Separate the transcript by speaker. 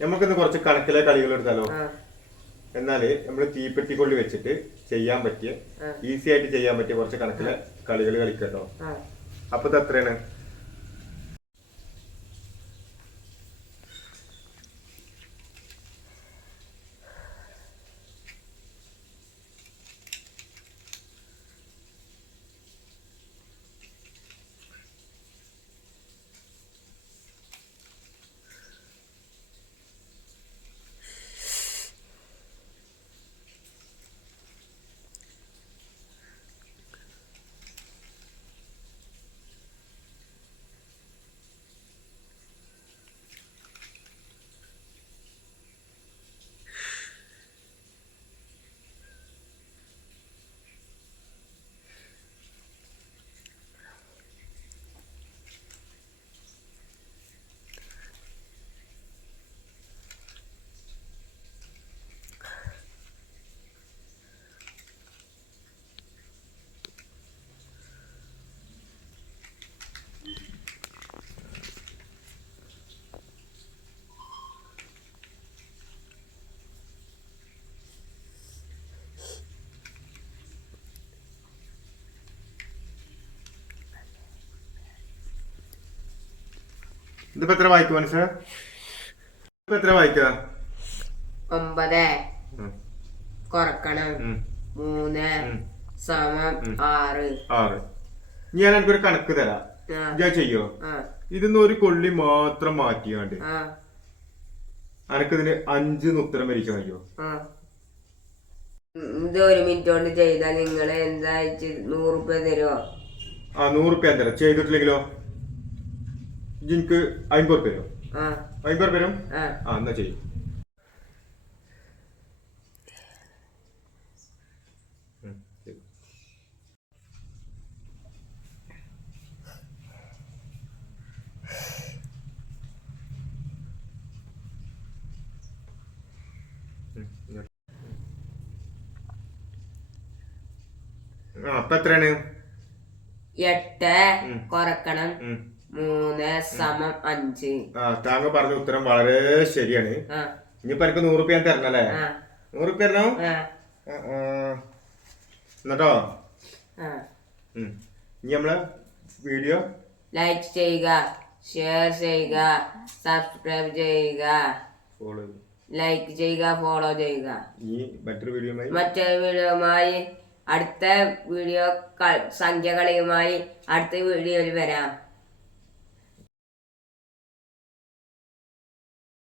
Speaker 1: നമുക്കിന്ന് കുറച്ച് കണക്കിലെ കളികൾ എടുത്താലോ? എന്നാൽ നമ്മൾ തീപ്പെട്ടിക്കൊള്ളി വെച്ചിട്ട് ചെയ്യാൻ പറ്റിയ ഈസി ആയിട്ട് ചെയ്യാൻ പറ്റിയ കുറച്ച് കണക്കിലെ കളികൾ കളിക്കട്ടോ. അപ്പൊ ഇത് എത്രയാണ്? ഇതിപ്പോ എത്ര വായിക്കും മനസ്സിലാ ഇപ്പൊ എത്ര വായിക്കുക
Speaker 2: ഒമ്പത്. കുറക്കണം. മൂന്ന്. സമം. ആറ്.
Speaker 1: ആറ്. ഞാൻ എനിക്കൊരു കണക്ക് തരാം. ഞാൻ ചെയ്യോ? ഇതിന്ന് ഒരു കൊള്ളി മാത്രം മാറ്റിയാണ്ട്. അനക്കിതിന് അഞ്ചിന്ന് ഉത്തരം വരിക്കാൻ കഴിയോ
Speaker 2: ഇത് ഒരു മിനിറ്റ് കൊണ്ട് ചെയ്താൽ നിങ്ങൾ എന്താ നൂറുപ്യ തരുമോ
Speaker 1: ആ നൂറുപ്യ തരാം. ചെയ്തിട്ടില്ലെങ്കിലോ? എനിക്ക് അമ്പത് റുപ്യ തരും
Speaker 2: ആ
Speaker 1: അമ്പത് റുപ്യ തരും
Speaker 2: ആ
Speaker 1: ആ എന്നാ ചെയ്യും ഉം, ശരി. ഉം, ഇങ്ങോട്ട്. ആ അപ്പൊ എത്രയാണ്
Speaker 2: എട്ട്
Speaker 1: ഉം.
Speaker 2: കുറക്കണം
Speaker 1: ഉം.
Speaker 2: മൂന്ന് സമം അഞ്ച്.
Speaker 1: ആ താങ്കൾ പറഞ്ഞ ഉത്തരം വളരെ ശരിയാണ്. ഇനിയിപ്പോ എനിക്ക് നൂറ് റുപ്യ തരണല്ലേ നൂറ് റുപ്യ തരണോ. എന്നിട്ടോ. ഇനി നമ്മൾ വീഡിയോ
Speaker 2: ലൈക്ക് ചെയ്യുക ഷെയർ ചെയ്യുക സബ്സ്ക്രൈബ് ചെയ്യുക ലൈക്ക് ചെയ്യുക ഫോളോ ചെയ്യുക.
Speaker 1: മറ്റൊരു വീഡിയോയുമായി
Speaker 2: മറ്റൊരു വീഡിയോയുമായി അടുത്ത വീഡിയോ സംഖ്യകളിയുമായി അടുത്ത വീഡിയോയിൽ വരാം.